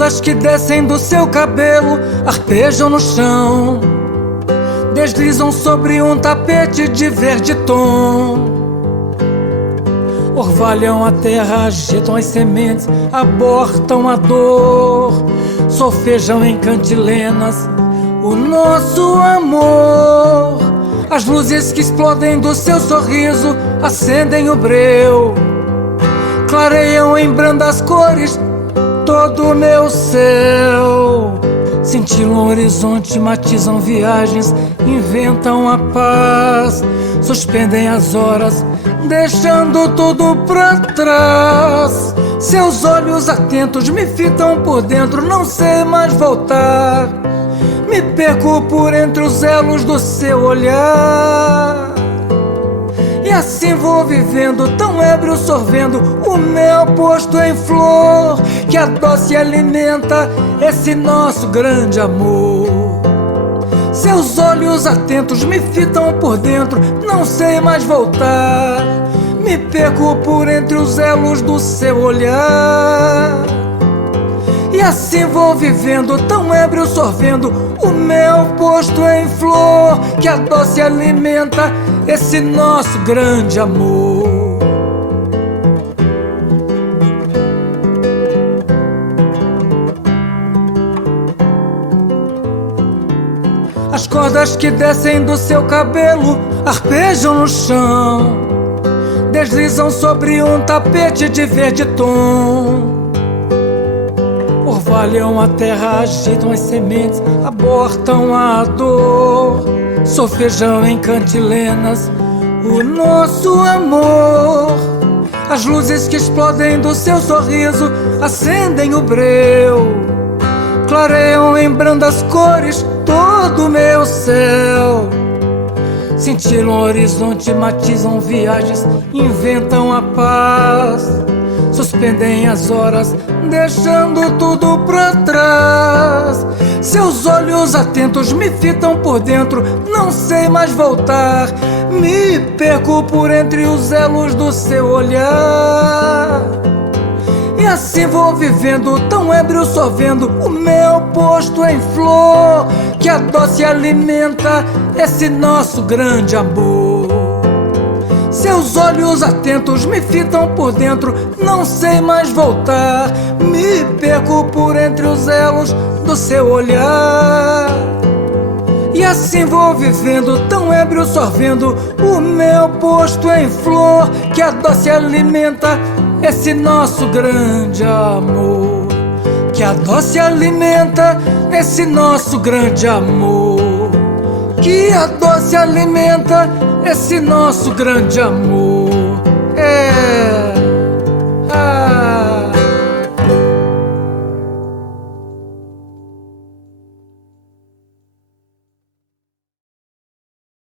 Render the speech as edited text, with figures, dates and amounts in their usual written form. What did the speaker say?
cordas que descem do seu cabelo arpejam no chão, deslizam sobre um tapete de verde tom. Orvalham a terra, agitam as sementes, abortam a dor, solfejam em cantilenas o nosso amor. As luzes que explodem do seu sorriso acendem o breu, clareiam em brandas cores todo o meu céu. Cintilam o horizonte, matizam viagens, inventam a paz, suspendem as horas, deixando tudo pra trás. Seus olhos atentos me fitam por dentro, não sei mais voltar. Me perco por entre os elos do seu olhar. E assim vou vivendo, tão ébrio sorvendo o mel posto em flor, que adoça e alimenta esse nosso grande amor. Seus olhos atentos me fitam por dentro, não sei mais voltar. Me perco por entre os elos do seu olhar. E assim vou vivendo, tão ébrio sorvendo o mel posto em flor, que adoça e alimenta esse nosso grande amor. As cordas que descem do seu cabelo arpejam no chão, deslizam sobre um tapete de verde tom. Orvalham a terra, agitam as sementes, abortam a dor, solfejam em cantilenas o nosso amor. As luzes que explodem do seu sorriso acendem o breu, clareiam em brandas cores todo o meu céu. Cintilam o horizonte, matizam viagens, inventam a paz, suspendem as horas, deixando tudo pra trás. Seus olhos atentos me fitam por dentro, não sei mais voltar. Me perco por entre os elos do seu olhar. E assim vou vivendo, tão ébrio sorvendo o mel posto em flor, que adoça e alimenta esse nosso grande amor. Seus olhos atentos me fitam por dentro, não sei mais voltar. Me perco por entre os elos do seu olhar. E assim vou vivendo, tão ébrio sorvendo o mel posto em flor, que adoça e alimenta esse nosso grande amor. Que adoça e alimenta esse nosso grande amor. Que adoça e alimenta esse nosso grande amor.